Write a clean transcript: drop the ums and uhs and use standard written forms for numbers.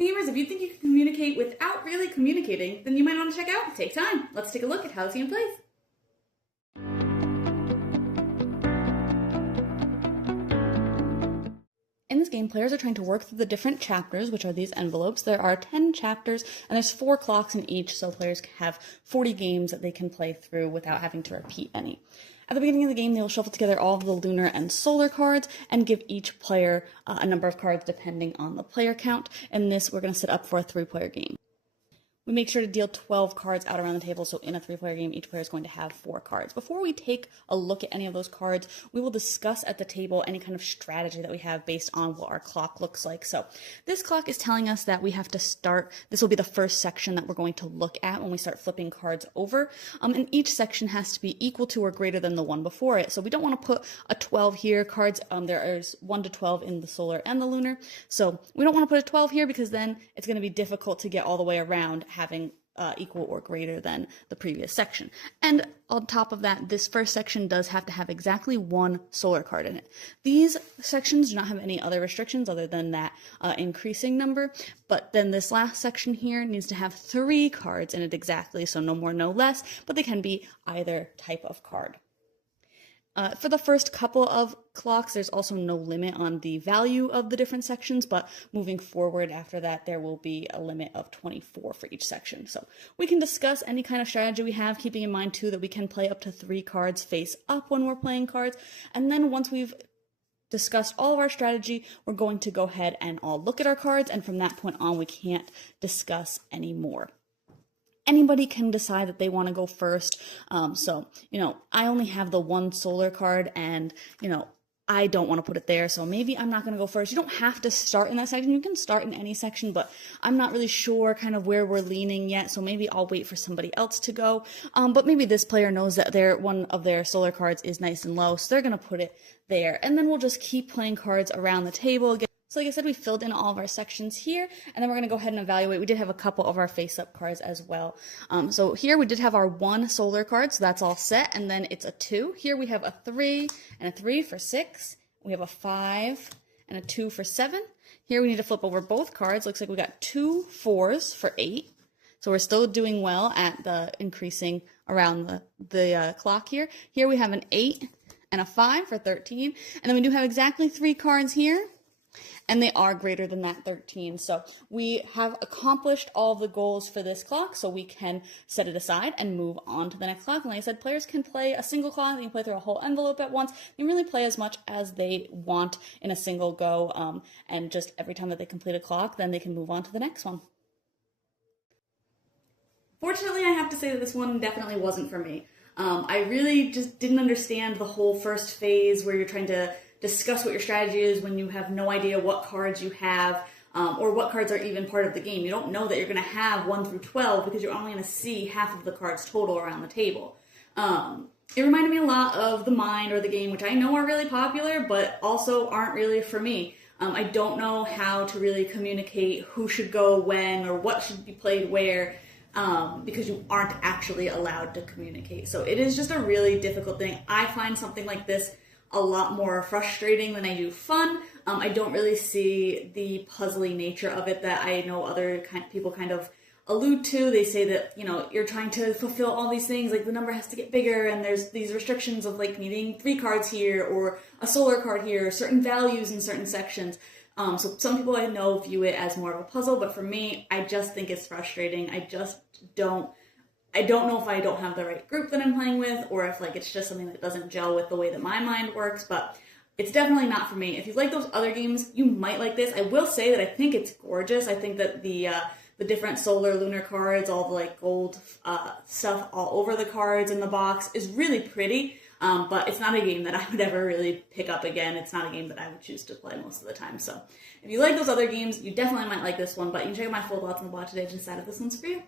Gamers, if you think you can communicate without really communicating, then you might want to check out Take Time. Let's take a look at how the game plays. In this game, players are trying to work through the different chapters, which are these envelopes. There are 10 chapters, and there's 4 clocks in each, so players have 40 games that they can play through without having to repeat any. At the beginning of the game, they will shuffle together all of the lunar and solar cards and give each player a number of cards depending on the player count. In this, we're going to set up for a 3-player game. We make sure to deal 12 cards out around the table, so in a 3-player game, each player is going to have 4 cards. Before we take a look at any of those cards, we will discuss at the table any kind of strategy that we have based on what our clock looks like. So this clock is telling us that we have to start, this will be the first section that we're going to look at when we start flipping cards over, and each section has to be equal to or greater than the one before it. So we don't want to put a 12 here. Cards, there is 1 to 12 in the solar and the lunar, so we don't want to put a 12 here because then it's going to be difficult to get all the way around having equal or greater than the previous section. And on top of that, this first section does have to have exactly 1 solar card in it. These sections do not have any other restrictions other than that increasing number, but then this last section here needs to have 3 cards in it exactly, so no more, no less, but they can be either type of card. For the first couple of clocks, there's also no limit on the value of the different sections, but moving forward after that, there will be a limit of 24 for each section. So we can discuss any kind of strategy we have, keeping in mind too that we can play up to 3 cards face up when we're playing cards. And then once we've discussed all of our strategy, we're going to go ahead and all look at our cards, and from that point on, we can't discuss any more. Anybody can decide that they want to go first. So, I only have the 1 solar card and, I don't want to put it there. So maybe I'm not going to go first. You don't have to start in that section. You can start in any section, but I'm not really sure kind of where we're leaning yet. So maybe I'll wait for somebody else to go. But maybe this player knows that one of their solar cards is nice and low. So they're going to put it there. And then we'll just keep playing cards around the table again. So like I said, we filled in all of our sections here, and then we're going to go ahead and evaluate. We did have a couple of our face-up cards as well. So here we did have our 1 solar card, so that's all set, and then it's a 2. Here we have a 3 and a 3 for 6. We have a 5 and a 2 for 7. Here we need to flip over both cards. Looks like we got 2 4s for 8. So we're still doing well at the increasing around the clock here. Here we have an 8 and a 5 for 13, and then we do have exactly 3 cards here. And they are greater than that 13. So we have accomplished all the goals for this clock, so we can set it aside and move on to the next clock. And like I said, players can play a single clock, they can play through a whole envelope at once. They can really play as much as they want in a single go, and just every time that they complete a clock, then they can move on to the next one. Fortunately, I have to say that this one definitely wasn't for me. I really just didn't understand the whole first phase where you're trying to discuss what your strategy is when you have no idea what cards you have, or what cards are even part of the game. You don't know that you're going to have 1 through 12 because you're only going to see half of the cards total around the table. It reminded me a lot of The Mind or The Game, which I know are really popular, but also aren't really for me. I don't know how to really communicate who should go when or what should be played where, because you aren't actually allowed to communicate. So it is just a really difficult thing. I find something like this a lot more frustrating than I do fun. I don't really see the puzzly nature of it that I know other people kind of allude to. They say that, you're trying to fulfill all these things, like the number has to get bigger and there's these restrictions of like needing 3 cards here or a solar card here, certain values in certain sections. So some people I know view it as more of a puzzle, but for me, I just think it's frustrating. I don't know if I don't have the right group that I'm playing with, or if it's just something that doesn't gel with the way that my mind works, but it's definitely not for me. If you like those other games, you might like this. I will say that I think it's gorgeous. I think that the different solar lunar cards, all the gold stuff all over the cards in the box is really pretty, but it's not a game that I would ever really pick up again. It's not a game that I would choose to play most of the time. So if you like those other games, you definitely might like this one, but you can check out my full thoughts on the blog today to decide if this one's for you.